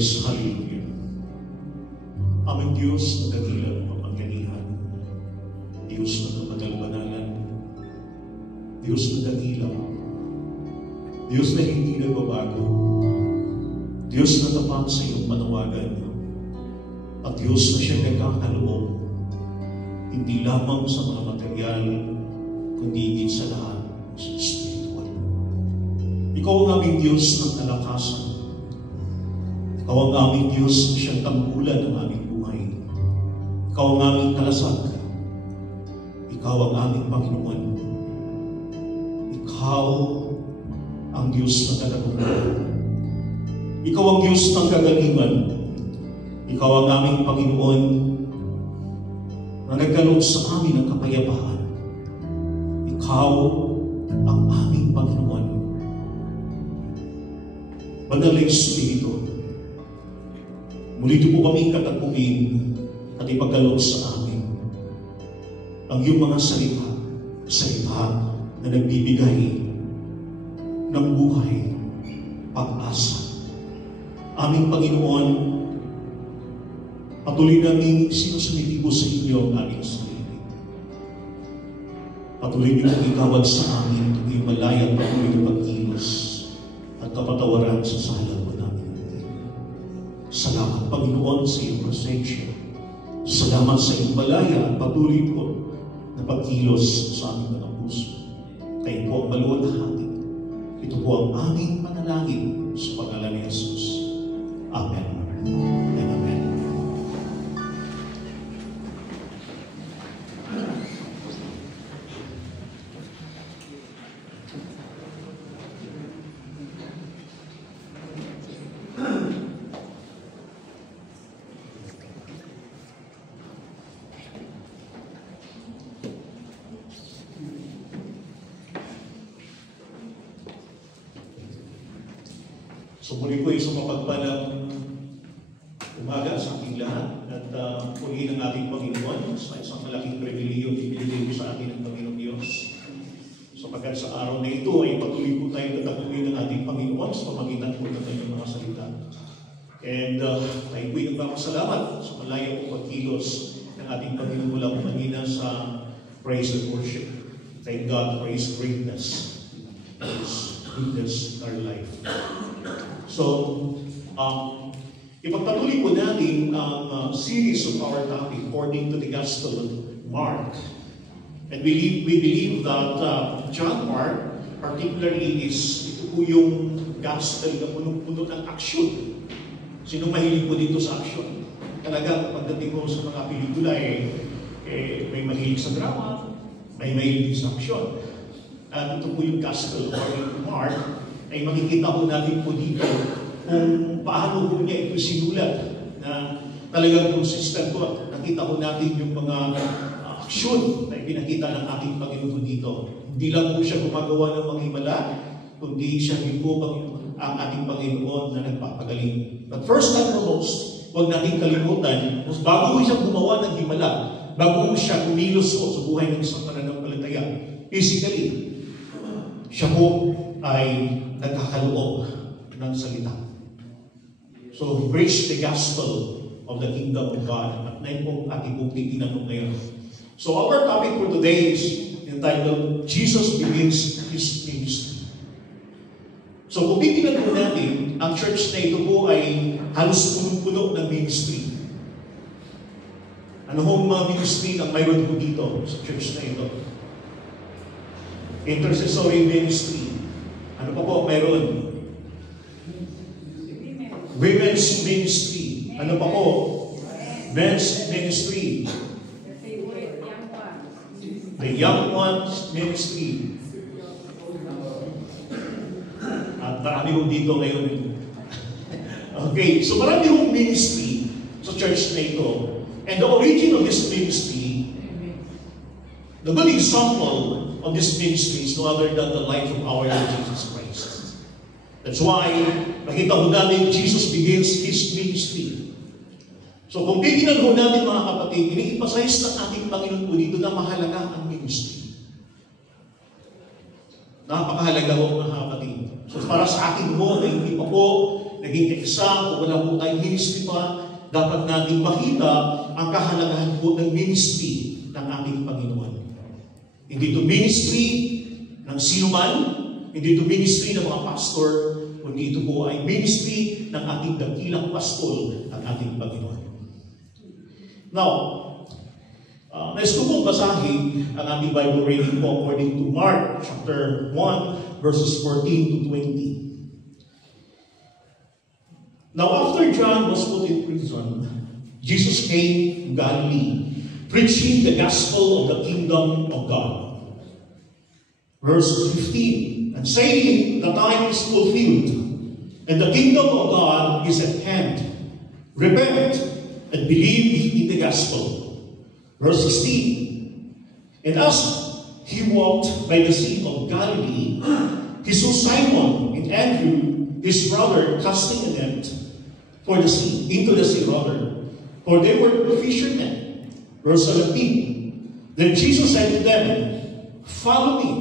Diyos, hallelujah. Aming Diyos na dakilang makapangyarihan, Diyos na kapanal-banalan, Diyos na dakilang, Diyos na hindi nagbabago, Diyos na tapat sa iyong panawagan, at Diyos na siyang nagkakaloob, hindi lamang sa mga material, kundi higit sa lahat sa spiritual. Ikaw ang aming Diyos ng kalakasan. Ikaw ang aming Diyos na siyang tanggulan ng aming buhay. Ikaw ang aming kalasag. Ikaw ang aming Panginoon. Ikaw ang Diyos ng katagumpayan. Ikaw ang Diyos ng kagalingan. Ikaw ang aming Panginoon na nagkaloob sa amin ng kapayapaan. Ikaw ang aming Panginoon. Banal na Espiritu, muli po kami katapuin at ipagkaloob sa amin ang iyong mga salita na nagbibigay ng buhay, pag-asa. Aming Panginoon, patuloy namin sinusumitibo sa inyo ang aming sarili. Patuloy niyo ang igawad sa amin itong iyong malayang patuloy na pagkilos at kapatawaran sa sala po namin. Salamat, Panginoon, sa iyong presensya. Salamat sa iyong malaya at patuloy po na pagkilos sa aming mga puso. Kayo po ang maluwalhati. Ito po ang aming panalangin sa pangalan ni Jesus. Amen. And amen. So muli po isang mapagpalang umaga sa ating lahat at purihin ang ating Panginoon sa isang malaking pribileyo ibinigay po sa atin ng Panginoong Diyos. Sapagkat sa araw na ito ay patuloy po tayong tataguin ng ating Panginoon sa pamagitan po ng kanyang mga salita. And tayo po'y nagpapasalamat sa malaya po pagkilos ng ating Panginoon mula po kanina sa praise and worship. Thank God for His greatness, His goodness in our life. So, ipagpatuloy po natin ang series of our topic according to the Gospel of Mark. And we believe that John Mark particularly ito po yung Gospel na punong-puno ng aksyon. Sino mahilig po dito sa aksyon? Talagang pagdating mo sa mga pelikula, may mahilig sa drama, may mahilig sa aksyon. At ito po yung Gospel according to Mark, ay makikita po natin po dito kung paano po niya ito sinulat na talagang consistent po. Nakita po natin yung mga aksyon na ipinakita ng ating Panginoon dito. Hindi lang po siya gumagawa ng mga himala, kundi siya din po ang ating Panginoon na nagpapagaling. But first and foremost, huwag natin kalimutan, bago po siya gumawa ng himala, bago po siya kumilos po sa buhay ng isang pananampalataya, physically, siya po ay nagkakaloob ng salita. So, he preached the gospel of the kingdom of God. At na po ating pong titinanong ngayon. So, our topic for today is entitled, Jesus Begins His Ministry. So, kung titignan po natin, ang church na ito po ay halos punong-puno ng ministry. Ano hong ministry ang mayroon po dito sa church na ito? Intercessory ministry. Ano pa po mayroon? Women's ministry. Ano pa po? Men's ministry. The young ones ministry. At marami hong dito ngayon. Okay, so marami hong ministry sa church na ito. And the origin of this ministry, the good example of this ministry is no other than the life of our Lord Jesus Christ. That's why, nakita ho natin, Jesus begins His ministry. So kung titignan ho natin mga kapatid, ini-emphasize ng ating Panginoon po dito na mahalaga ang ministry. Napakahalaga ho mga kapatid. So para sa akin ho, na hindi pa po naging kaisa, kung wala po tayong ministry pa, dapat natin makita ang kahalagahan po ng ministry ng ating Panginoon. Hindi ito ministry ng sino man, hindi ito ministry ng mga pastor, kundi ito po ay ministry ng ating dakilang pastol, ang ating Panginoon. Now, nais ko pong basahin ang ating Bible reading po according to Mark chapter 1, verses 14 to 20. Now, after John was put in prison, Jesus came to Galilee, preaching the gospel of the kingdom of God. Verse 15, and saying, the time is fulfilled, and the kingdom of God is at hand. Repent and believe in the gospel. Verse 16, and as he walked by the sea of Galilee, he saw Simon and Andrew, his brother, casting a net into the sea, for they were fishermen. Verse 17, then Jesus said to them, follow me,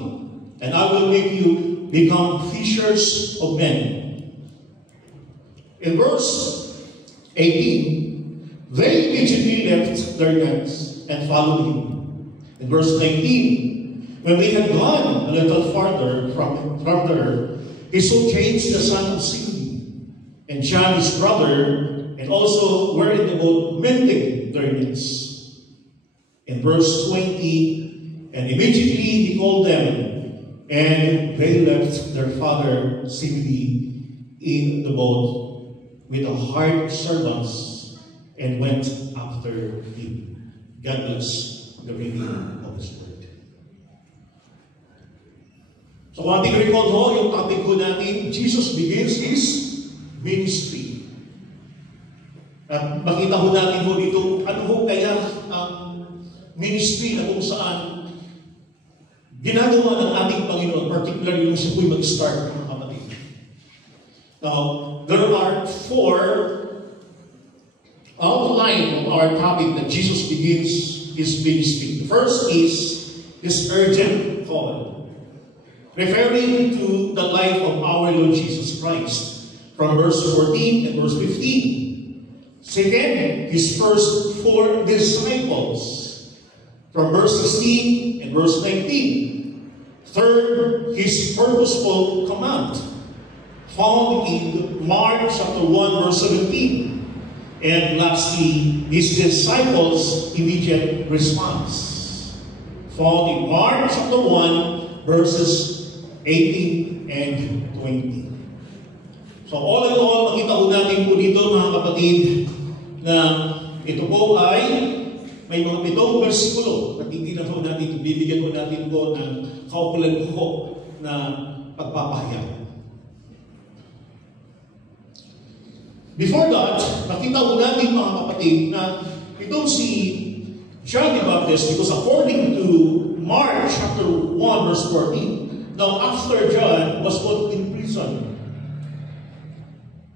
and I will make you become fishers of men. In verse 18, they immediately left their nets and followed him. In verse 19, when they had gone a little farther from there, he saw James the son of Zebedee, and John his brother, and also were in the boat mending their nets. In verse 20, and immediately he called them, and they left their father Zebedee in the boat with the hired servants, and went after him. God bless the reading of His Word. So kung ating recall ho, yung topic ko natin, Jesus begins His ministry. At makita ho natin ho dito, ano ho kaya ang ministry na kung saan ginagawa ng ating Panginoon, particularly yung siya po'y mag-start, mga kapatid. Now, there are four outline of our topic that Jesus begins His ministry. The first is His urgent call, referring to the life of our Lord Jesus Christ, from verse 14 and verse 15. Second, His first four disciples, from verse 16 and verse 19. Third, His purposeful command, found in Mark chapter 1, verse 17. And lastly, His disciples' immediate response, found in Mark chapter 1, verses 18 and 20. So all in all, makita po natin po dito, mga kapatid, na ito po ay may mga 7 versikulo na titignan po natin, bibigyan po natin po ng kaukulan po na pagpapahayag. Before that, nakita ko natin mga kapatid na itong si John the Baptist, because according to Mark chapter 1 verse 14, now after John was put in prison,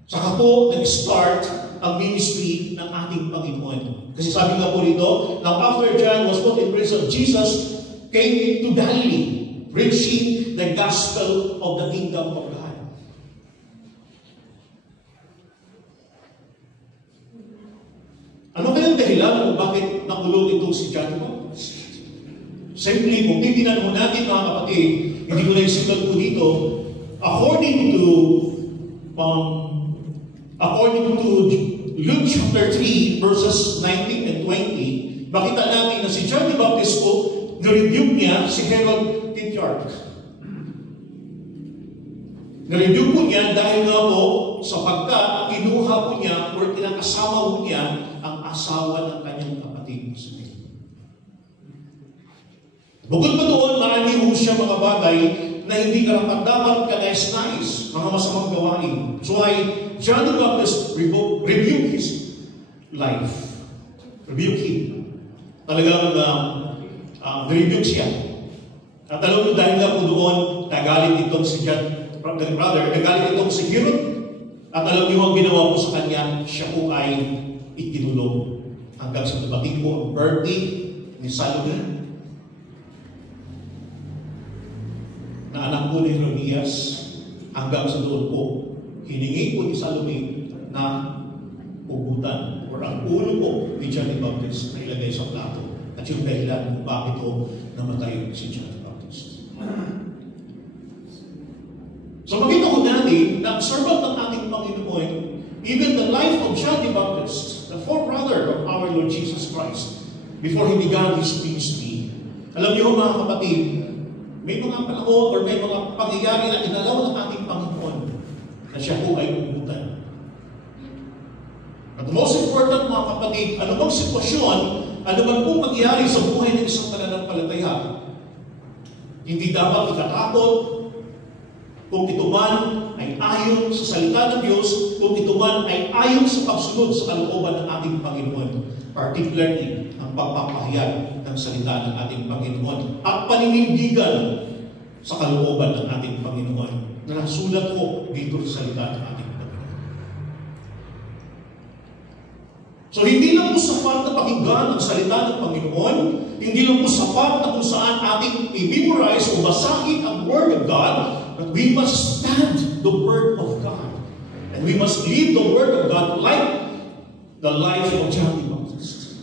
saka po nag-start ang ministry ng ating Panginoon. Kasi sabi nga po dito, now after John was put in prison, Jesus came to Galilee, preaching the gospel of the kingdom of God. Ano kayang dahilan kung bakit nakulong itong si John the Baptist? Simply, kung titignan mo natin mga kapatid, hindi ko na isipan po dito, according to Luke chapter 3, verses 19 and 20, makita natin na si John the Baptist po, na-rebuke niya si Herod Tetrarch. Na-rebuke po niya dahil nga po sapagkat kinuha po niya or kinakasama po niya ang asawa ng kanyang kapatid. Bukod pa doon, marami po siya mga bagay na hindi karapat-dapat kanais-nais, mga masamang gawain. So ay John the Baptist rebuked his life. Rebuke him. Talagang rebuke siya. At alam mo, dahil nga po doon, nagalit itong si John, nagalit itong si Herod. At alam niyo ang ginawa po sa kanya, siya po ay ikinulong hanggang sa dumating po ang birthday ni Solomon, na anak po ni Herodias, hanggang sa doon po hiningi po ni Salome na pugutan or ang ulo po ni John the Baptist na ilagay sa plato. At yung dahilan kung bakit po namatay si John the Baptist. So makita ko natin na ang servant ng ating Panginoon, even the life of John the Baptist, the forebrother of our Lord Jesus Christ, before he began his ministry, alam niyo mga kapatid, may mga panahon or may mga pangyayari na inalaw ng ating Panginoon na siya po ay umutan. At the most important mga kapatid, ano bang sitwasyon, ano bang po mangyayari sa buhay ng isang mananampalataya, hindi dapat ikatakot kung ito man ay ayon sa salita ng Diyos, kung ito man ay ayon sa pagsunod sa kalooban ng ating Panginoon, particularly ang pagpapahayag ng salita ng ating Panginoon at paninindigan sa kalooban ng ating Panginoon na nasulat po dito sa salita ng ating Panginoon. So hindi lang po sapat na pakinggan ang salita ng Panginoon, hindi lang po sapat na kung saan ating i-memorize o basahin ang Word of God, but we must stand the Word of God. And we must live the Word of God like the life of John the Baptist.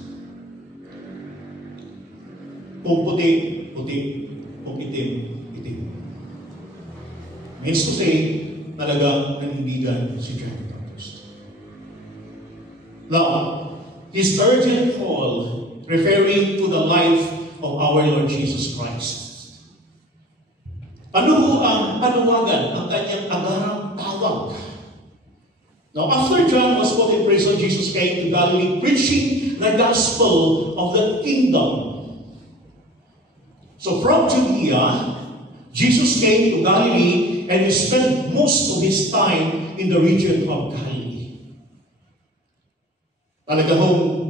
Kung puti, puti. Kung itim, itim. Means to say, talagang nanindigan si John the Baptist. Now, his urgent call, referring to the life of our Lord Jesus Christ. Ano ang panawagan ng kanyang agarang tawag? Now, after John was put in prison, Jesus came to Galilee preaching the gospel of the kingdom. So from Judea, Jesus came to Galilee and he spent most of his time in the region of Galilee. Talagang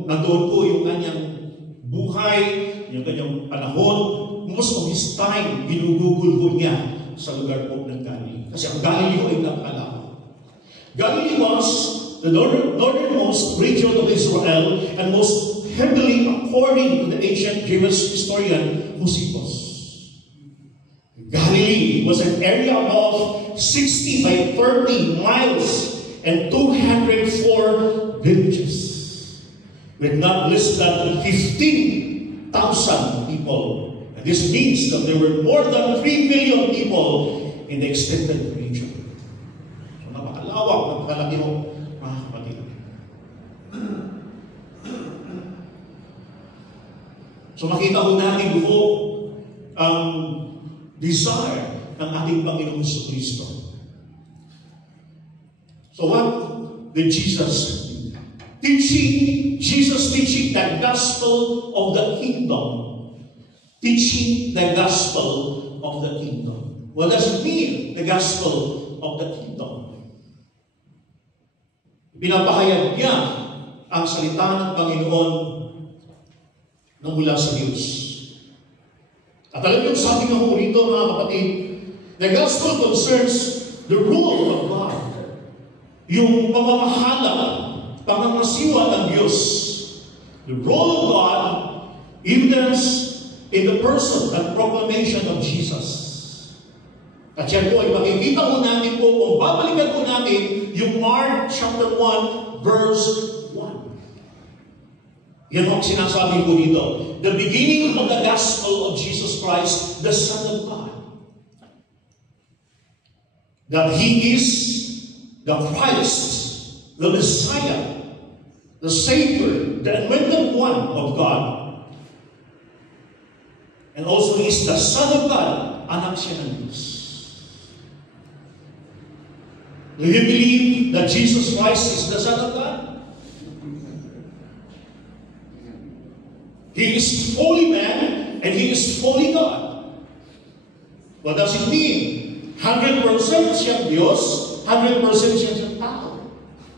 nandoon po yung kanyang buhay, yung kanyang panahon. Most of his time, ginugugol po niya sa lugar po ng Galilee. Kasi ang Galilee ay napakalawa. Galilee was the northernmost region of Israel and most heavily, according to the ancient Jewish historian Josephus. Galilee was an area of 60 by 30 miles and 204 villages, with not less than 15,000 people. And this means that there were more than 3 million people in the extended region. So napakalawak, napakalaki ho, mga kapatid. So makita ko natin po ang desire ng ating Panginoon sa Kristo. So what did Jesus teaching? Jesus teaching the gospel of the kingdom. Teaching the gospel of the kingdom. What does it mean, the gospel of the kingdom? Pinapahayag niya ang salita ng Panginoon na mula sa Diyos. At alam niyo, sabi nga po rito mga kapatid, the gospel concerns the rule of God. Yung pamamahala, pamamasiwa ng Diyos. The role of God, evidence in the person and proclamation of Jesus. At yan po ay makikita po natin po, kung babalikan po natin yung Mark chapter 1 verse 1. Yan ang sinasabi ko dito. The beginning of the gospel of Jesus Christ, the Son of God. That He is the Christ, the Messiah, the Savior, the anointed one of God. And also He is the Son of God, anak siya ng Diyos. Do you believe that Jesus Christ is the Son of God? He is fully man and He is fully God. What does it mean? 100% siyang Diyos, 100% siyang tao.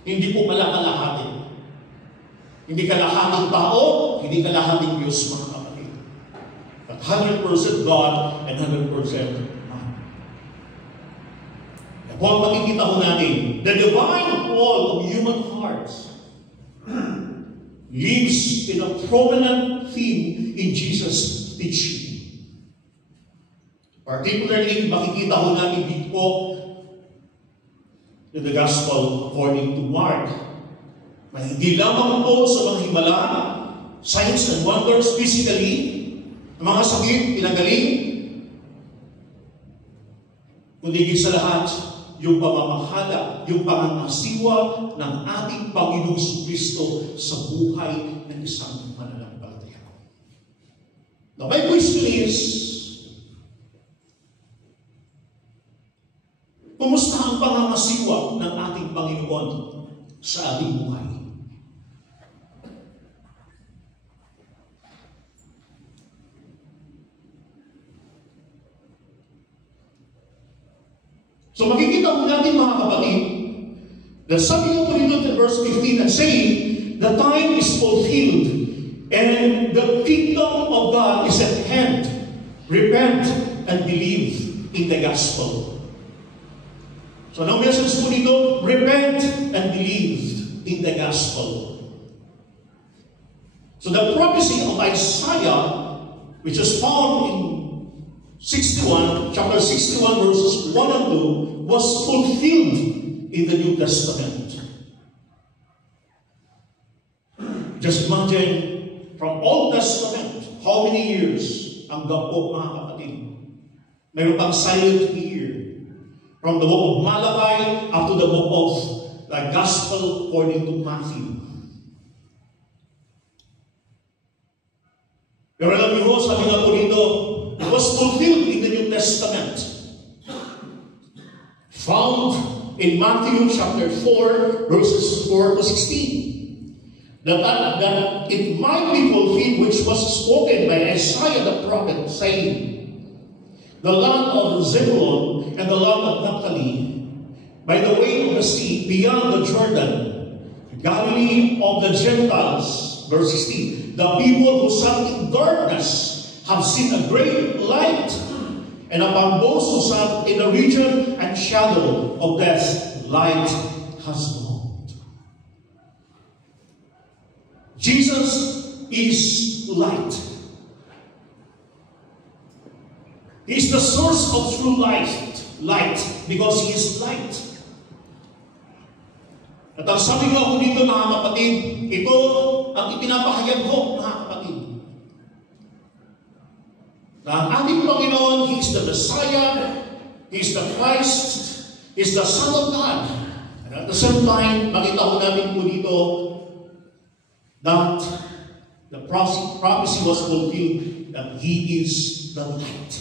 Hindi po kalahati. Hindi kalahating tao, hindi kalahating Diyos, mga kapatid. But 100% God and 100% man. Kung ang makikita ko natin, the divine call of human hearts lives in a prominent theme in Jesus' teaching. Particularly, makikita ko natin dito po in the Gospel according to Mark. Na hindi lamang po sa mga himala, signs and wonders physically, ang mga sakit, pinagaling, kundi sa lahat, yung pamamahala, yung pangangasiwa ng ating Panginoong Kristo sa buhay ng isang mananampalataya. Now, my question is, kumusta ang pangangasiwa ng ating Panginoon sa ating buhay? So makikita po natin mga kapatid, that sabi ko po dito in verse 15 and saying, the time is fulfilled and the kingdom of God is at hand. Repent and believe in the gospel. So ang message po dito, repent and believe in the gospel. So the prophecy of Isaiah, which is found in chapter 61, verses 1 and 2, was fulfilled in the New Testament. Just imagine, from Old Testament, how many years ang gapo, mga kapatid? Mayroon pang silent year. From the book of Malachi up to the book of the Gospel according to Matthew. Pero alam niyo, sabi nga po dito, it was fulfilled in the New Testament. Found in Matthew chapter 4, verses 4 to 16. That it might be fulfilled which was spoken by Isaiah the prophet, saying, the land of Zebulun and the land of Naphtali, by the way of the sea, beyond the Jordan, Galilee of the Gentiles, verse 16, the people who sat in darkness have seen a great light, and upon those who sat in the region and shadow of death, light has dawned. Jesus is light. He is the source of true light, because He is light. At ang sabi ko ako dito, mga kapatid, ito ang ipinapahayag ko, mga kapatid. Na ang ating Panginoon, He is the Messiah, He is the Christ, He is the Son of God. And at the same time, makita ko natin po dito that the prophecy was fulfilled that He is the light.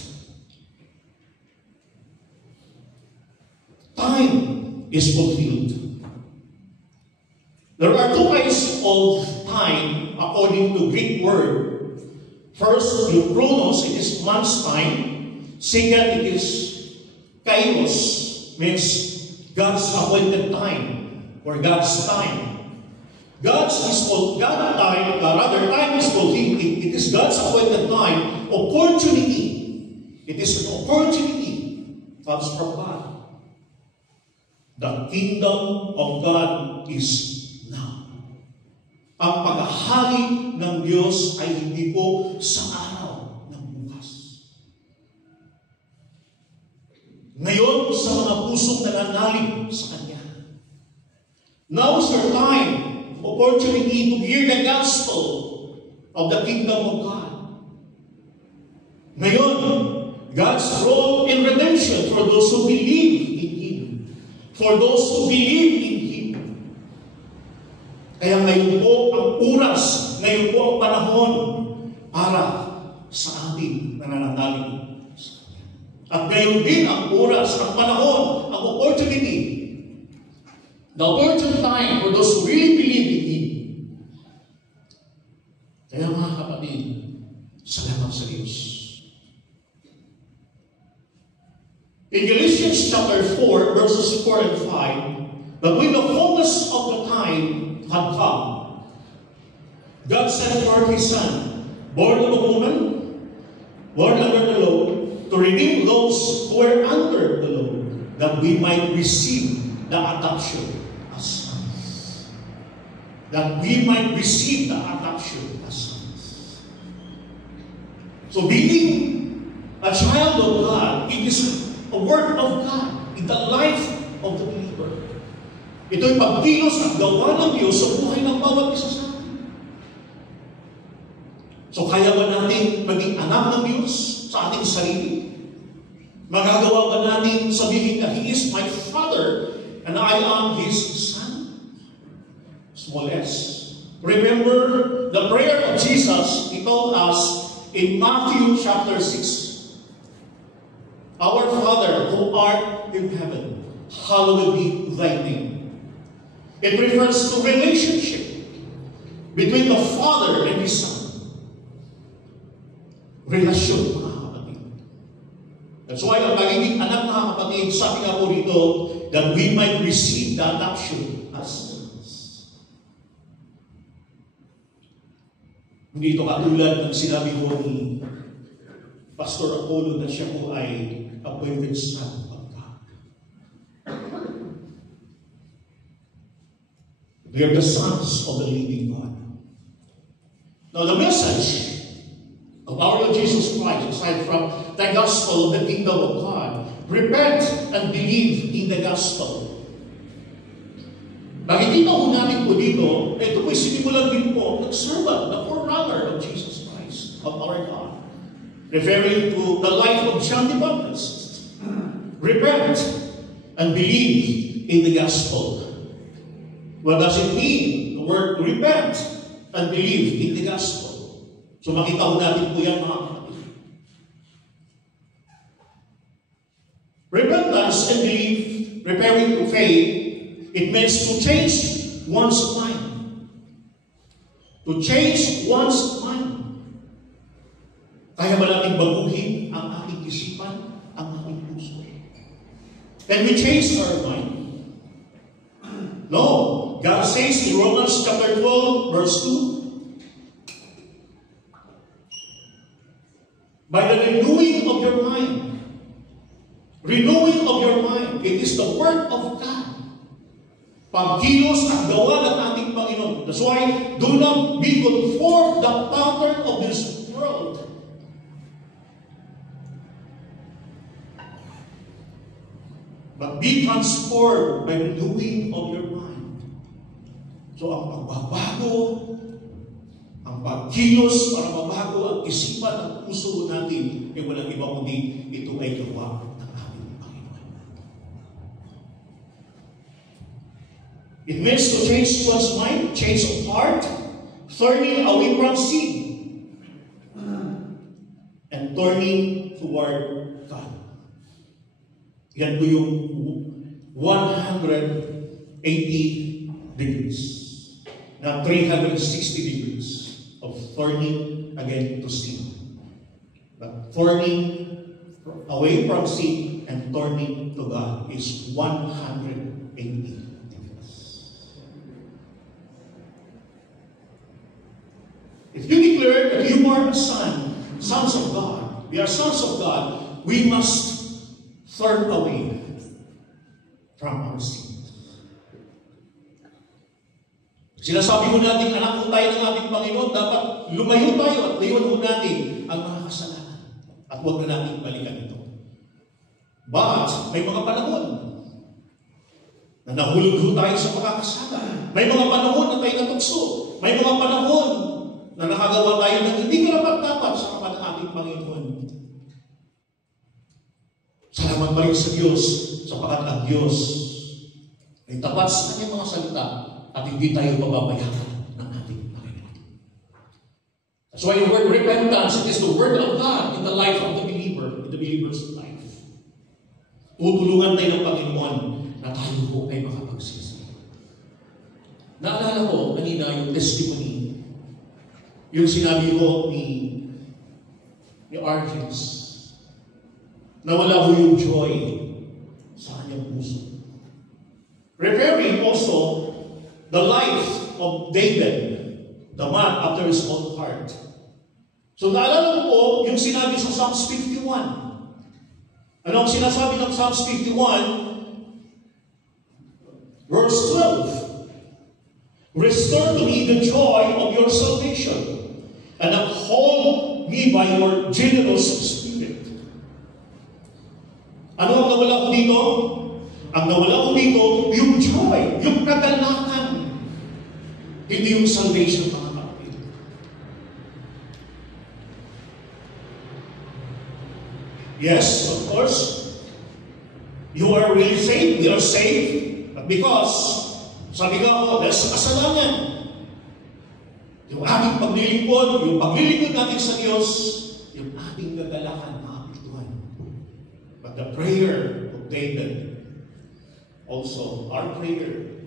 Time is fulfilled. There are two kinds of time according to Greek word. First, yung chronos, it is man's time. Second, it is kairos, means God's appointed time or God's time. Time is fulfilled. It is God's appointed time. Opportunity. It is an opportunity comes from God. The kingdom of God is now. Ang paghahari ng Diyos ay hindi po sa araw ng bukas. Ngayon, sa mga pusong nananalig sa Kanya. Now is your time, opportunity to hear the gospel of the kingdom of God. Ngayon, God's role in redemption for those who believe in Him. For those who believe in Him. Kaya ngayon po ang oras, ngayon po ang panahon para sa ating nananatili. At ngayon din ang oras, ang panahon, ang opportunity. The opportune time for those who really believe in Him. Kaya mga kapatid, salamat sa Diyos. In Galatians chapter 4, verses 4 and 5, that when the fullness of the time had come, God sent forth His Son, born of a woman, born under the law, to redeem those who were under the law, that we might receive the adoption as sons. That we might receive the adoption as sons. So being a child of God, it is a work of God in the life of the believer. Ito'y pagkilos at gawa ng Diyos sa buhay ng bawat isa sa atin. So kaya ba natin maging anak ng Diyos sa ating sarili? Magagawa ba natin sabihin na He is my Father and I am His Son? Small s. Remember the prayer of Jesus, He told us in Matthew chapter 6. Our Father who art in heaven, hallowed be thy name. It refers to relationship between the Father and His Son. Relasyon, mga kapatid. That's why ang pagiging anak, mga kapatid, sabi nga po dito, that we might receive the adoption as sons. Hindi ito katulad ng sinabi ko ni Pastor Apollo na siya po ay appointed son of God. We are the sons of the living God. Now the message of our Lord Jesus Christ, aside from the gospel of the kingdom of God, repent and believe in the gospel. Makikita ko natin po dito, ito po'y sinimulan din po ng servant, the forerunner of Jesus Christ, of our God. Referring to the life of John the Baptist. Repent and believe in the gospel. What does it mean? The word repent and believe in the gospel. So makita ko natin po yan, mga kapatid. Repentance and belief, referring to faith, it means to change one's mind. To change one's mind. Kaya ba natin baguhin ang ating isipan, ang ating puso? Can we change our mind? No. God says in Romans chapter 12, verse 2, by the renewing of your mind, it is the word of God. Pagkilos at gawa ng ating Panginoon. That's why, do not be conformed the pattern of this world. But be transformed by renewing of your mind. So ang pagbabago, ang pagkilos para mabago ang isipan at puso natin, ay walang iba kundi ito ay gawa ng ating Panginoon. It means to change one's mind, change of heart, turning away from sin, and turning toward God. Yan po yung 180 degrees. Na 360 degrees of turning again to sin. But turning away from sin and turning to God is 180 degrees. If you declare that you are a son, sons of God, we are sons of God, we must turn away from our sin. Sinasabi ko natin, anak ko tayo ng ating Panginoon, dapat lumayo tayo at layuan ko natin ang mga kasalanan. At huwag na natin balikan ito. But, may mga panahon na nahulog tayo sa makakasala. May mga panahon na tayo natukso. May mga panahon na nakagawa tayo ng hindi karapat-dapat sa harapan ng ating Panginoon. Salamat pa rin sa Diyos, sapagat ang Diyos ay tapat sa kanyang mga salita at hindi tayo pababayaan ng ating Panginoon. That's why the word repentance, it is the word of God in the life of the believer, in the believer's life. Tutulungan tayo ng Panginoon na tayo po ay makapagsisi. Naalala ko kanina yung testimony, yung sinabi ko ni Argents, na wala ko yung joy sa kanyang puso. Referring also the life of David, the man after his own heart. So naalala ko po yung sinabi sa Psalms 51. Ano ang sinasabi ng Psalms 51? Verse 12. Restore to me the joy of your salvation, and uphold me by your generous spirit. Ano ang nawala ko dito? Ang nawala ko dito, yung joy, yung salvation, mga kapatid. Yes, of course, you are really saved, we are saved, but because, sabi nga ako, dahil sa kasalanan, yung ating paglilingkod, yung paglilingkod natin sa Diyos, yung ating gagalakan, maapektuhan. But the prayer of David, also our prayer,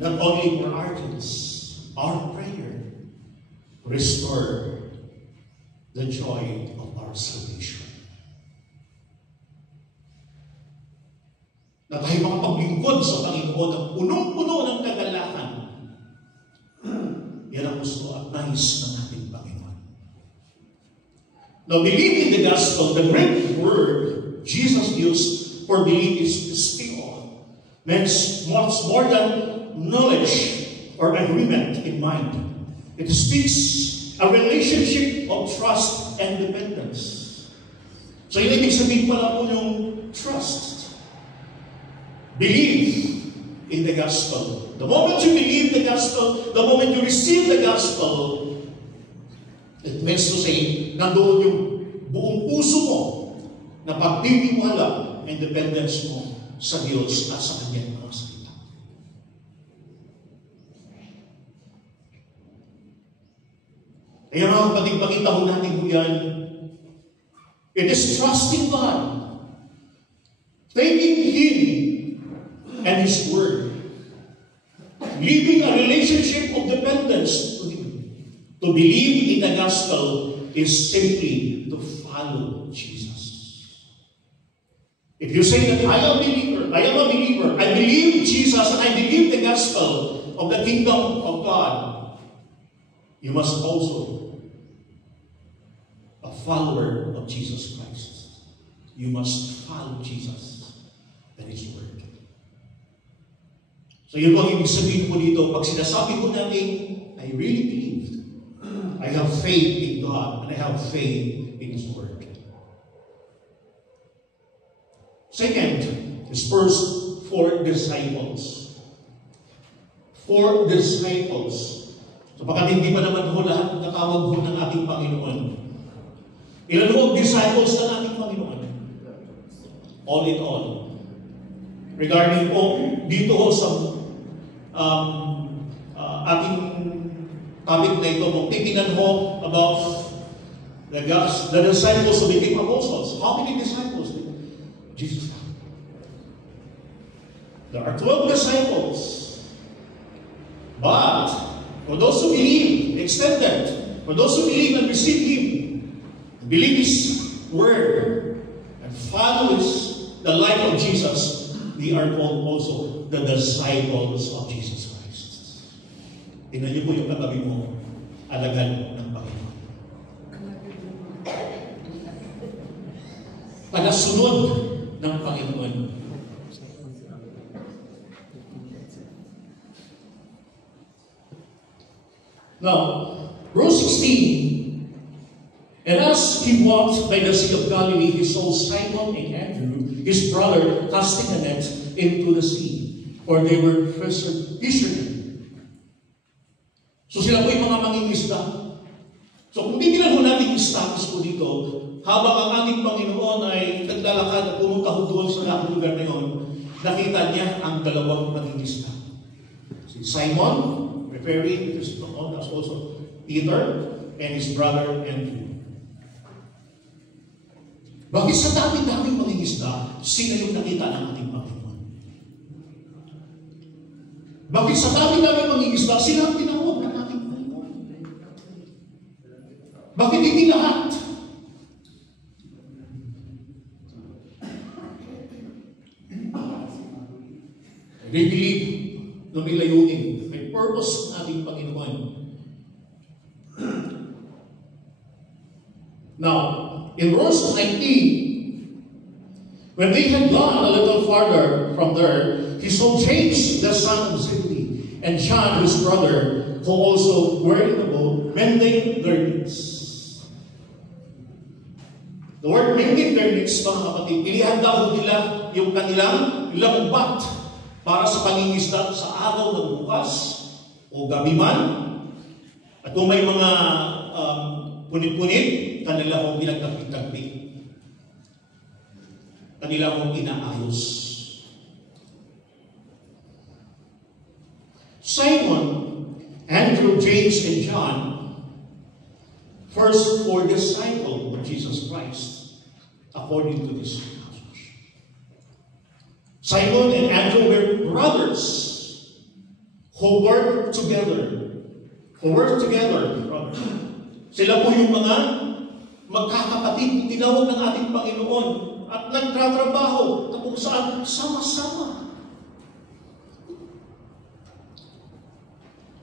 not only for our kids, our prayer, restore the joy of our salvation. Na tayo makapaglingkod sa Panginoon ng punong-puno ng kagalakan. Yan ang gusto at nais ng ating Panginoon. Now, believe in the gospel, the Greek word Jesus used for belief is pisteo. Means much more than knowledge or agreement in mind. It speaks a relationship of trust and dependence. So, yun ibig sabihin pala po yung trust. Believe in the gospel. The moment you believe the gospel, the moment you receive the gospel, it means to say, nandoon yung buong puso mo na pagtitiwala and dependence mo sa Diyos at sa Kanyang mga salita. Kaya mga kapatid, pakita ho natin po yan. It is trusting God, thanking Him and His Word, living a relationship of dependence to Him. To believe in the gospel is simply to follow Jesus. If you say that I am a believer, I believe Jesus and I believe the gospel of the kingdom of God, you must also a follower of Jesus Christ. You must follow Jesus and His Word. So yun po ang ibig sabihin po dito, pag sinasabi ko natin, I really believed. I have faith in God and I have faith in His Word. Second is first, for disciples. For disciples. So baka hindi pa naman ho lahat natawag ho ng ating Panginoon. Ilan ho ang disciples ng ating Panginoon? All in all. Regarding po, dito ho sa ating topic na ito, kung titingnan ho about the disciples who became apostles. How many disciples did Jesus have? There are 12 disciples. But, for those who believe, extended, for those who believe and receive Him, believe His Word, and follow the life of Jesus, we are called also the disciples of Jesus Christ. Tingnan niyo po yung katabi mo, alagad ng Panginoon. Panasunod ng Panginoon. Now, verse 16, and as he walked by the Sea of Galilee, he saw Simon and Andrew, his brother, casting a net into the sea, for they were fishermen. So sila po yung mga mangingisda. So kung titignan mo natin yung status po dito, habang ang ating Panginoon ay naglalakad at pumunta ho doon sa lugar na yun, nakita niya ang dalawang mangingisda. Si Simon, referring to his known as also Peter, and his brother Andrew. Bakit sa dami-daming mangingisda, sino yung nakita ng ating Panginoon? Bakit sa dami-daming mangingisda, sino ang tinawag ng ating Panginoon? Bakit hindi lahat? I believe na may layunin, may purpose ng ating Panginoon. Now, in verse 19, when they had gone a little farther from there, he saw James, the son of Zebedee, and John, his brother, who also were in the boat, mending their nets. The word mending their nets, mga kapatid, inihanda ho nila yung kanilang lambat para sa pangingisda sa araw ng bukas o gabi man At kung may mga punit-punit, kanila kong pinagtagpi-tagpi. Kanila kong inaayos. Simon, Andrew, James, and John, first 4 disciples of Jesus Christ, according to this passage. Simon and Andrew were brothers who worked together. Sila po yung mga magkakapatid, tinawag ng ating Panginoon at nagtatrabaho na kung saan sama-sama.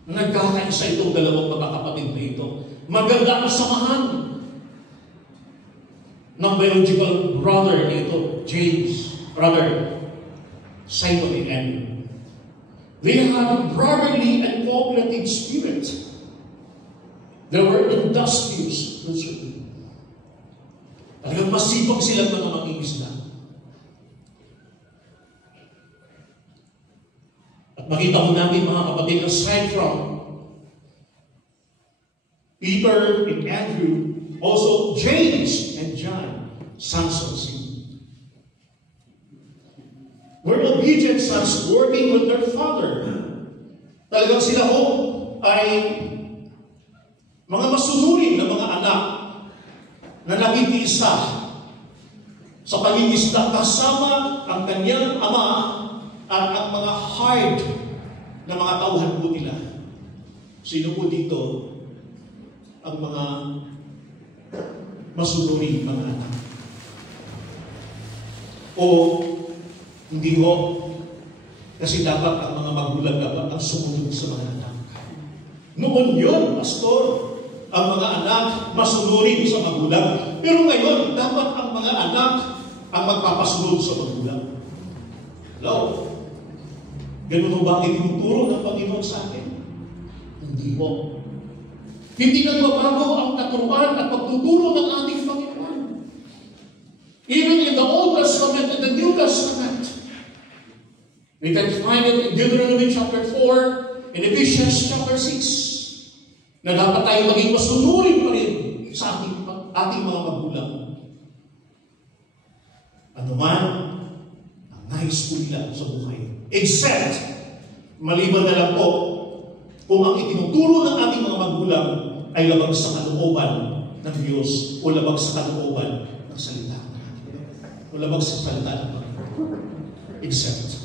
Nagkakaisa itong dalawang magkakapatid na ito. Maganda ang samahan ng biological brother nito, brother Simon and Andrew. They had a brotherly and cooperative spirit. They were industrious. Talagang masipag silang mga mangingisda. At makita mo natin mga kapatid, aside from Peter and Andrew, also James and John, sons of Zebedee, were obedient sons working with their father. Talagang sila ho ay mga masunurin na mga anak na nakikisa sa pangingisda kasama ang kanyang ama at ang mga hard na mga tauhan po nila. Sino po dito ang mga masunurin mga anak? O hindi ho? Kasi dapat ang mga magulang dapat ang sumunod sa mga anak. Noon yun, pastor, ang mga anak masunurin sa magulang. Pero ngayon, dapat ang mga anak ang magpapasunod sa magulang. Hello? Ganun ba ang itinuturo ng Panginoon sa akin? Hindi po. Hindi nagbabago ang katuruan at pagtuturo ng ating Panginoon. Even in the Old Testament and the New Testament, we can find it in Deuteronomy chapter 4 and Ephesians chapter 6 na dapat tayo maging masunurin pa rin sa ating mga magulang. Ano man ang nais po nila sa buhay. Except, maliban na lang po, kung ang itinuturo ng ating mga magulang ay labag sa kalooban ng Diyos o labag sa kalooban ng salita. O labag sa salita ng Panginoon. Except.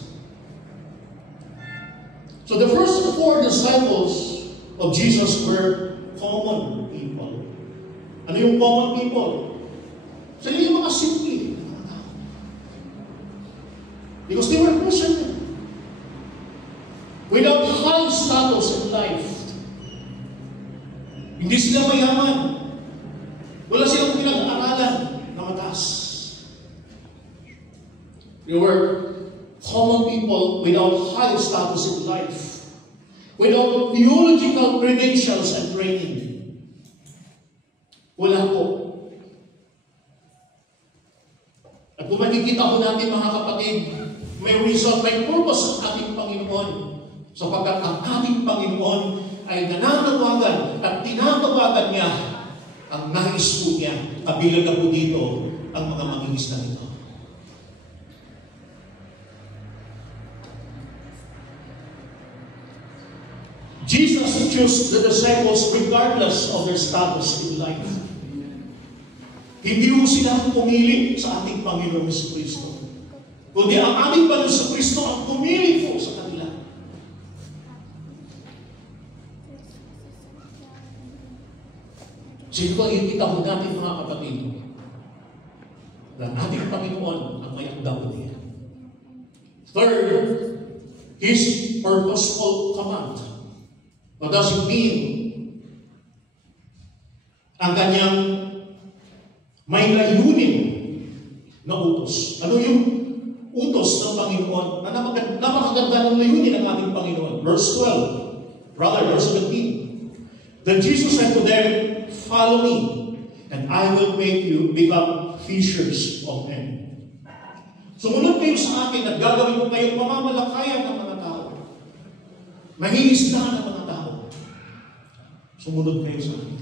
So the first 4 disciples of Jesus were common people. Ano yung common people? Sila yung mga simple. Because they were Christian. Without high status in life. Hindi sila mayaman. Wala silang pinag-aralan na mataas. They were common people without high status in life. Without theological credentials and training. Wala po. At kung makikita ko natin mga kapatid, may reason, may purpose ang ating Panginoon. Sapagkat ang ating Panginoon ay nananawagan at tinatawagan niya ang nais po niya. Kabilang na po dito ang mga mangingisda nito. Jesus chose the disciples regardless of their status in life. Hindi mo sila pumili sa ating Panginoon Hesus Kristo. Kundi ang ating Panginoon Hesus Kristo ang pumili po sa kanila. Sino ang ikita ko natin mga kapatid? Na ating Panginoon ang may andam niya. Third, His purposeful command. What does it mean? Ang kanyang may layunin na utos. Ano yung utos ng Panginoon? Napakaganda ng layunin ng ating Panginoon. Verse 12. Verse 17. Then Jesus said to them, "Follow me, and I will make you become fishers of men." Sumunod kayo sa akin at gagawin ko kayong mamamalakayan ng mga tao. Mangingisda ng mga tao. So Sumunod kayo sa akin.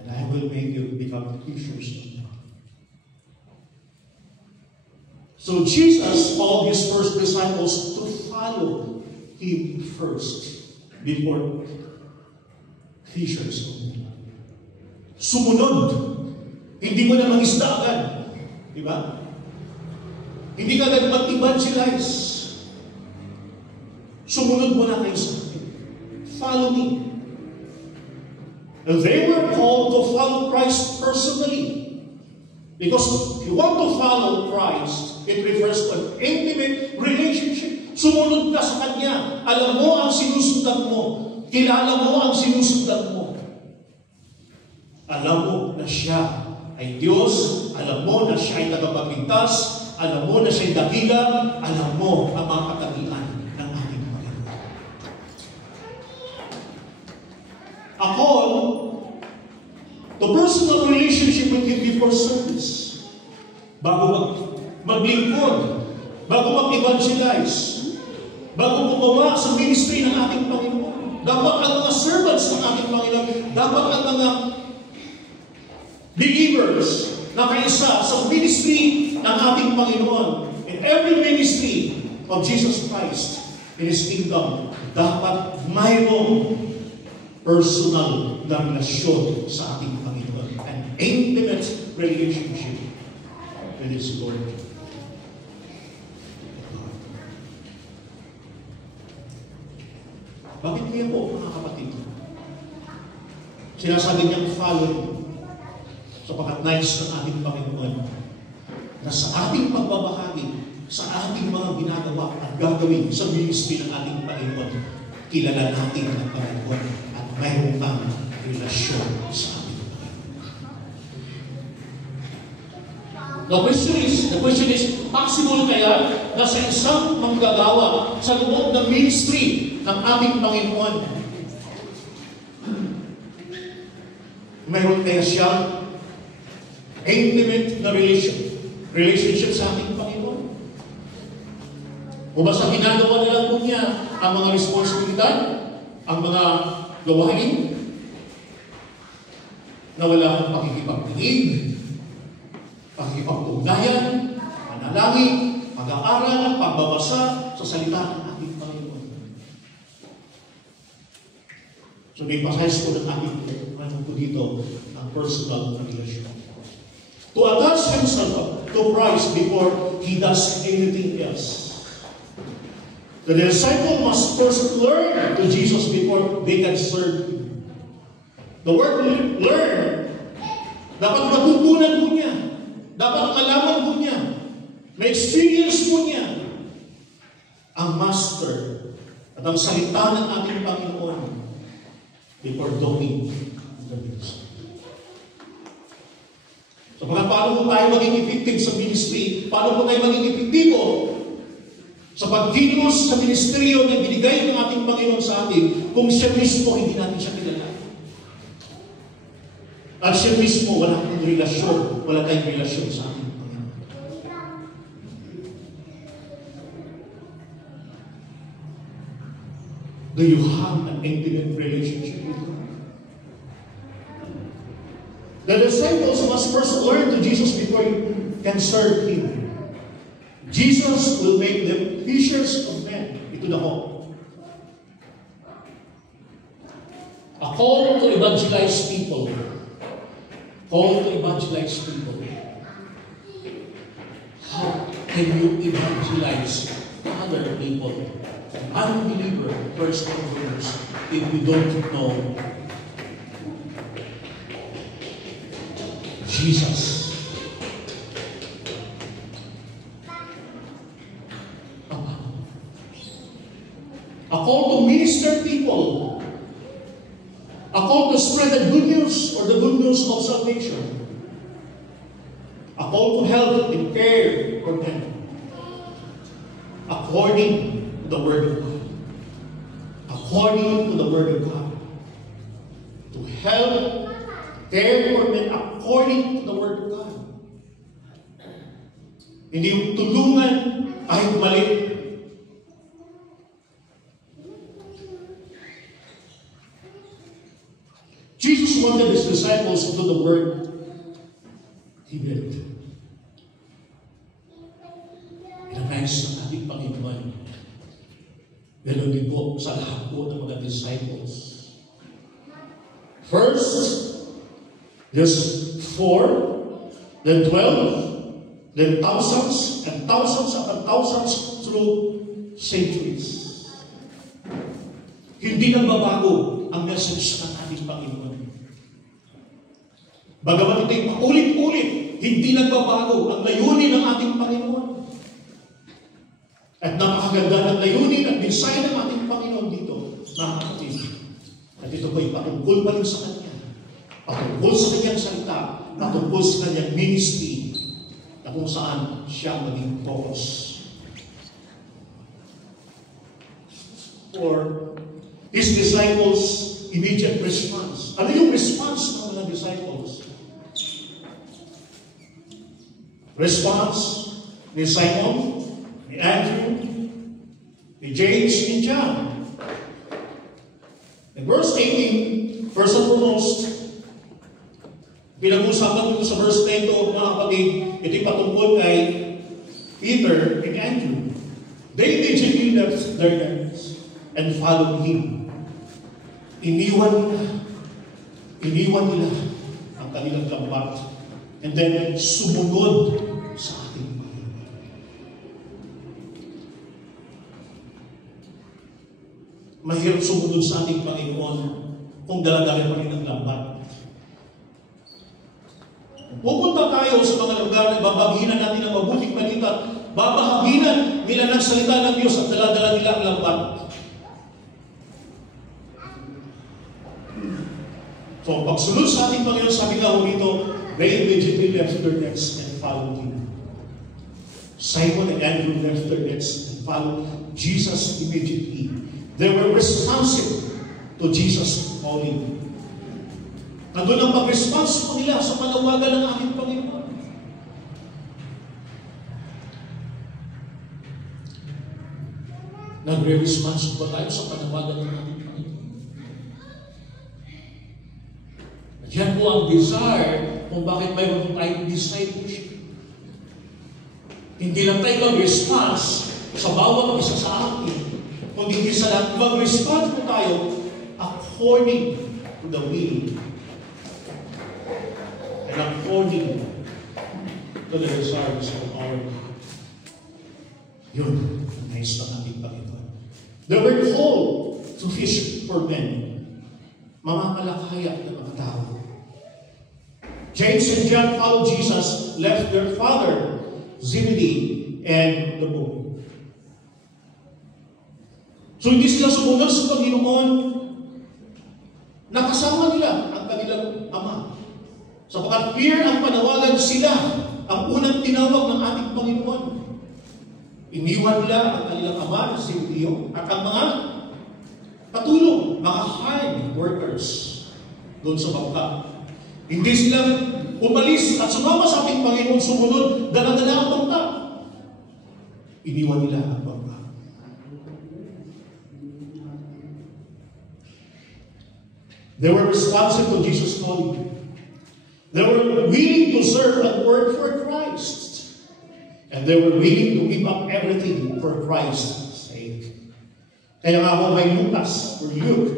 And I will make you become teachers of men. So Jesus called his first disciples to follow him first before teachers of men. Sumunod. Hindi mo na mangisda agad. Diba? Hindi ka agad mag-evangelize. Sumunod mo na kayo sa akin. Follow me. And they were called to follow Christ personally. Because if you want to follow Christ, it refers to an intimate relationship. Sumunod ka sa Kanya. Alam mo ang sinusundan mo. Kilala mo ang sinusundan mo. Alam mo na siya ay Diyos. Alam mo na siya ay tagapagligtas. Alam mo na siya ay dakila. Alam mo ang mga katangian ng ating Panginoon. Ako, the personal relationship with Him before service. Bago maglingkod, bago mag-evangelize, bago gumawa sa ministry ng ating Panginoon. Dapat ang mga servants ng ating Panginoon, dapat ang mga believers na kaisa sa ministry ng ating Panginoon. In every ministry of Jesus Christ in His kingdom, dapat mayroong personal na relasyon sa ating Panginoon. An intimate relationship with His Lord. Bakit kaya po, mga kapatid? Sinasabi niyang follow sapagkat nais ng ating Panginoon na sa ating pagbabahagi, sa ating mga ginagawa at gagawin sa ministry ng ating Panginoon, kilala natin ang Panginoon at mayroon kang relasyon sa ating Panginoon. The question is, possible kaya na sa isang manggagawa sa loob ng ministry ng ating Panginoon, mayroon kaya siya intimate na relationship sa ating Panginoon? O basta ginagawa na lang po niya ang mga responsibilidad, ang mga gawain, na wala akong pakikipagtingin, pakikipagtugnayan, manalangin, pag-aaral, pagbabasa sa salita ng ating Panginoon. So may pasayas po ng ating Panginoon po dito ang personal na relasyon. To attach himself to Christ before he does anything else. The disciple must first learn to Jesus before they can serve him. The word learn, dapat matutunan mo niya. Dapat malaman mo niya. May experience mo niya. Ang master at ang salita ng ating Panginoon before doing the ministry. So paano po tayo maging effective sa ministry? Paano po tayo maging epektibo sa pagkilos sa ministeryo na binigay ng ating Panginoon sa atin kung siya mismo hindi natin siya kilala? At siya mismo wala tayong relasyon, wala tayong relasyon sa ating Panginoon. Do you have an intimate relationship with God? The disciples must first learn to Jesus before you can serve Him. Jesus will make them fishers of men. Ito na ho. A call to evangelize people. Call to evangelize people. How can you evangelize other people? Unbeliever, first believers, if you don't know Jesus. A call to minister people. A call to spread the good news or the good news of salvation. A call to help and care for them. According to the Word of God. According to the Word of God. To help, care for men according to the Word of God. Hindi yung tulungan kahit mali. pointed his disciples to the word he did. Pinanais ng ating Panginoon. Ganun din po sa lahat po ng mga disciples. First, just 4, then 12, then thousands, and thousands upon thousands through centuries. Hindi nagbabago ang message ng ating Panginoon. Bagamat ito'y paulit-ulit, hindi nagbabago ang layunin ng ating Panginoon. At napakaganda ng layunin at design ng ating Panginoon dito, mga kapatid. At ito po'y patungkol pa rin sa Kanya. Patungkol sa Kanyang salita, patungkol sa Kanyang ministry, na kung saan siya maging focus. For His disciples' immediate response. Ano yung response ng mga disciples? Response ni Simon, ni Andrew, ni James, and John. In verse 18, first and foremost, pinag-usapan dito sa verse 10 mga kapatid, ito'y patungkol kay Peter and Andrew. They immediately left their nets and followed Him. Iniwan nila ang kanilang lambat and then sumunod sa ating Panginoon. Mahirap sumunod sa ating Panginoon kung dala-dala pa rin ang lambat. Pupunta tayo sa mga lugar na babaginan natin ang mabuting balita, babaginan nila ng salita ng Diyos at dala-dala nila ang lambat. So, pagsunod sa ating Panginoon, sabi nga ho dito, they immediately left their nets and followed Him. Simon and Andrew left their nets and followed Jesus immediately. They were responsive to Jesus' calling. Nandun ang pag-response po nila sa panawagan ng ating Panginoon. Nagre-response po tayo sa panawagan ng ating Panginoon. Yan po ang desire kung bakit mayroon tayong discipleship. Hindi lang tayo mag-response sa bawat isa sa atin, kundi hindi sa lahat mag-response po tayo according to the will and according to the desires of our God. Yun, ang nais ng ating Panginoon. They were called to fish for men. Mga kalakaya ng mga tao. James and John followed Jesus, left their father, Zebedee, and the boat. So hindi sila sumunod sa Panginoon, nakasama nila ang kanilang ama. Sapagkat fear ang panawagan sila, ang unang tinawag ng ating Panginoon. Iniwan nila ang kanilang ama, Zebedee, at ang mga katulong, mga hard workers doon sa bangka. Hindi sila umalis at sumama sa ating Panginoon, sumunod, dala-dala ang bangka. Iniwan nila ang bangka. They were responsive to Jesus' calling. They were willing to serve and work for Christ. And they were willing to give up everything for Christ's sake. Kaya nga ako may Lucas or Luke.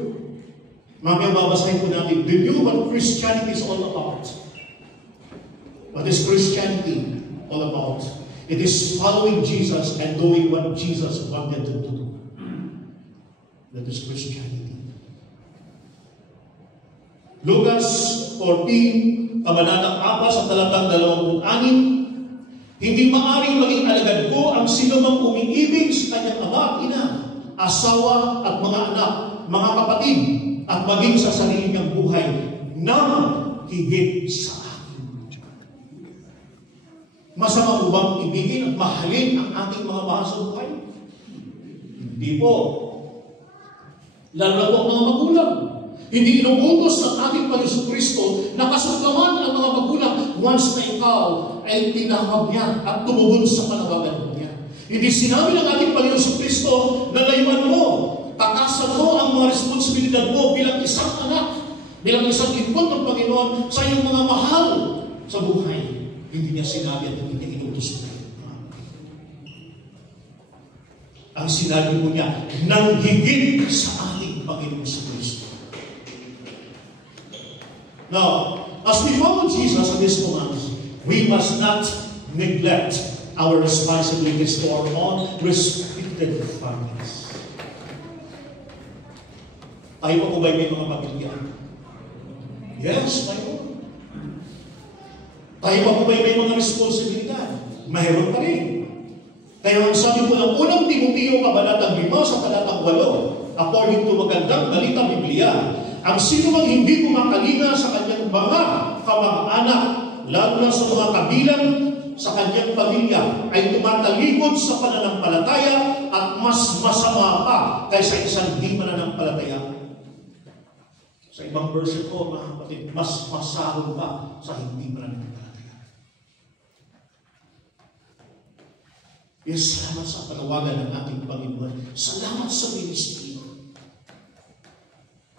Mamaya babasahin po natin, they knew what Christianity is all about. What is Christianity all about? It is following Jesus and doing what Jesus wanted them to do. That is Christianity. Lucas 14, Kabanatang 4 sa talatang 26, hindi maaring maging alagad ko ang sinumang umiibig sa kanyang ama at ina, asawa at mga anak, mga kapatid, at maging sa sarili niyang buhay na higit sa akin. Masama mo bang ibigin at mahalin ang ating mga mahal sa buhay? Hindi po. Lalo na po ang mga magulang. Hindi inuutos ng ating Panginoon Kristo na kasagaman ang mga magulang once na ikaw ay tinawag niya at tumubod sa panawagan niya. Hindi sinabi ng ating Panginoon Kristo na layuan mo, takasan mo ang mga responsibilidad mo bilang isang anak Bilang isang lingkod ng Panginoon sa iyong mga mahal sa buhay. Hindi niya sinabi at hindi niya inutos mo. Ang sinabi mo niya, nang higit sa ating Panginoon sa Kristo. Now, as we follow Jesus on this commands, we must not neglect our responsibilities to our own restricted families. Tayo pa po ba may mga pamilya? Yes, tayo. Tayo pa po ba may mga responsibilidad? Mayroon pa rin. Kaya ang sabi po ng unang Timoteo, kabanatang 5 sa talatang 8, according to magandang balita Biblia, ang sino mang hindi kumakalinga sa kanyang mga kamag-anak, lalo na sa mga kabilang sa kanyang pamilya, ay tumatalikod sa pananampalataya at mas masama pa kaysa isang di mananampalataya. Sa ibang version ko, mga kapatid, mas masahol pa sa hindi mananampalataya. Yes, salamat sa panawagan ng ating Panginoon. Salamat sa ministry.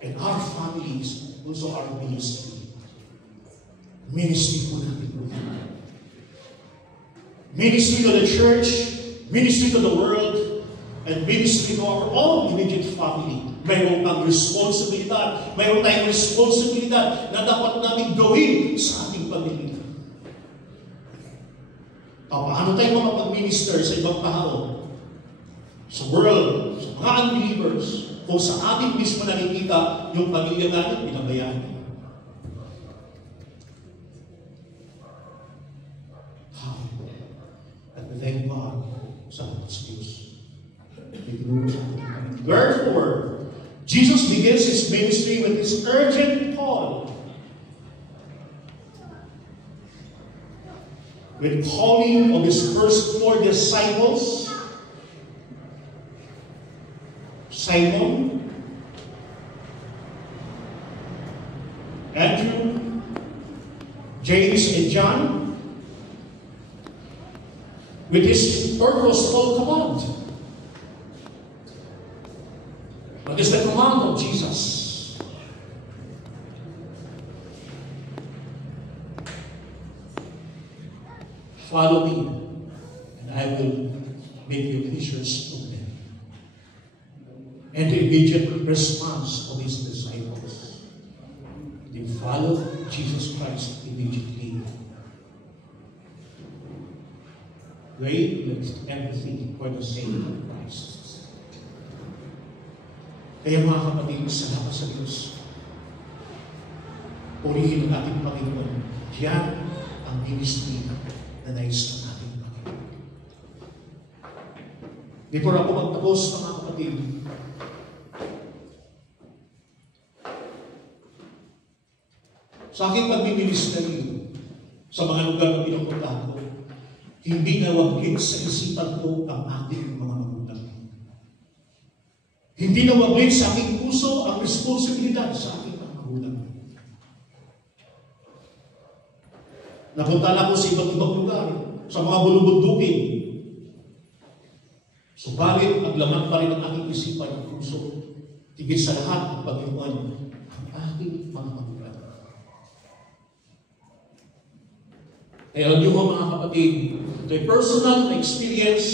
And our families also our ministry. Ministry po natin po yan. Ministry to the church, ministry to the world, and ministry to our own immediate family. Mayroon pang responsibilidad. Mayroon tayong responsibilidad na dapat namin gawin sa ating pamilya. Paano tayo makapag-minister sa ibang tao? Sa world, sa mga unbelievers, kung sa ating mismo nakikita yung pamilya natin, pinabayaan. At thank God sa Diyos. Therefore, Jesus begins His ministry with this urgent call. With calling of His first 4 disciples, Simon, Andrew, James, and John, with His purposeful command. What is the command of Jesus? Follow me, and I will make you fishers of men. And the immediate response of His disciples, they followed Jesus Christ immediately. They left everything for the sake of Christ. Kaya mga kapatid, salamat sa Diyos. Purihin ang ating Panginoon. Yan ang ministry na nais ng ating Panginoon. Before ako magtapos, mga kapatid, sa aking pagmiministry sa mga lugar na pinupuntahan ko, hindi nawaglit sa isipan ko ang ating mga magulang. Hindi nawaglit sa aking puso ang responsibilidad sa ating mga magulang. Napunta na ako sa iba't ibang lugar, sa mga bulubundukin. Subalit, ang laman pa rin ang aking isipan at puso. Tigit sa lahat ng Panginoon, ang aking mga magulang. Kaya alam niyo mga kapatid, ito ay personal na experience.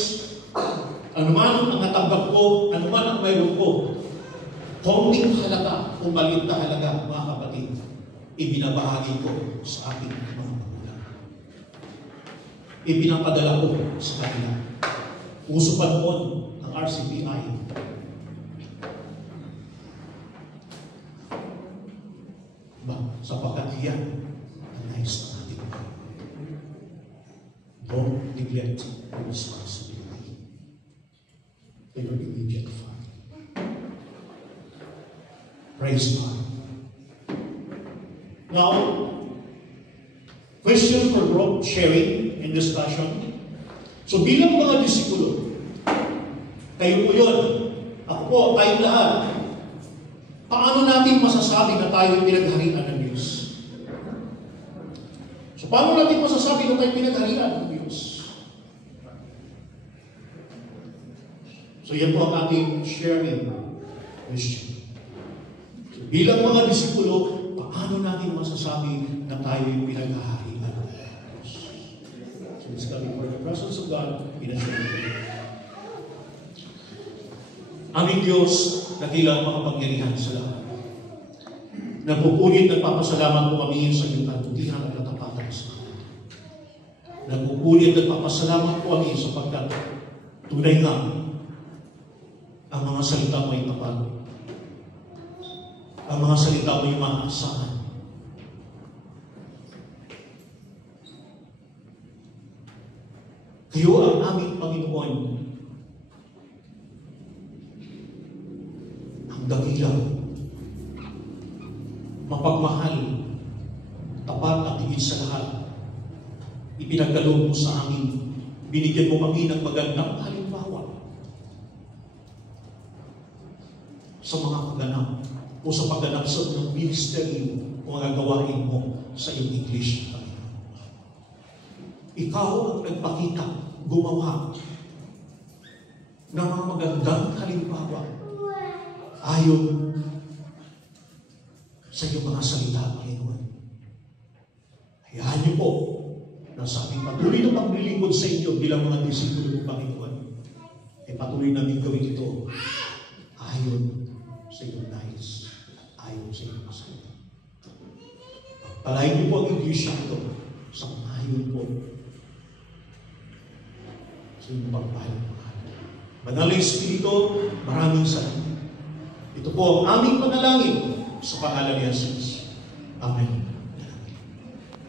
Anuman ang natanggap ko, anuman ang mayroon ko, konting halaga o maliit na halaga, mga kapatid, ibinabahagi ko sa aking mga magulang. Ipinapadala ko sa kanila. Uso pa noon ang RCPI. Sapagkat yan ang nais na natin. Don't neglect your responsibility to your immediate family. Praise God. Now, question for group sharing and discussion. So bilang mga disipulo, kayo po yun, ako po, tayong lahat, paano natin masasabi na tayo pinagharian ng Diyos? So paano natin masasabi na tayo pinagharian ng Diyos? So yan po ang ating sharing question. So, bilang mga disipulo, paano natin masasabi na tayo'y pinaghaharian ng Diyos? So let's come before the presence of God in a short. Aming Diyos, dakilang makapangyarihan sa lahat. Nagpupulit at papasalamat po kami sa iyong kabutihan at katapatan sa amin. Nagpupulit at papasalamat po kami sapagkat tunay nga ang mga salita mo ay tapat. Ang mga salita mo ay maaasahan. Kayo ang aming Panginoon. Ang dakilang, mapagmahal, tapat at higit sa lahat. Ipinagkaloob mo sa amin. Binigyan mo kami ng magandang halimbawa sa mga pagganap o sa pagganap sa mga ministry o mga gawain mo sa iyong iglesia. Ikaw ang nagpakita, gumawa ng mga magandang halimbawa ayon sa iyong mga salita, Panginoon. Hayaan niyo po na sa aming patuloy na paglilingkod sa inyo bilang mga disipulo ng Panginoon, ay patuloy namin gawin ito ayon sa iyong nais, ayon sa iyong salita. Palayin niyo po ang iglesia ito sa ayon po sa iyong pagpahalang pangalan. Banal na Espiritu, maraming salamat. Ito po ang aming panalangin sa pangalan ni Jesus. Amen.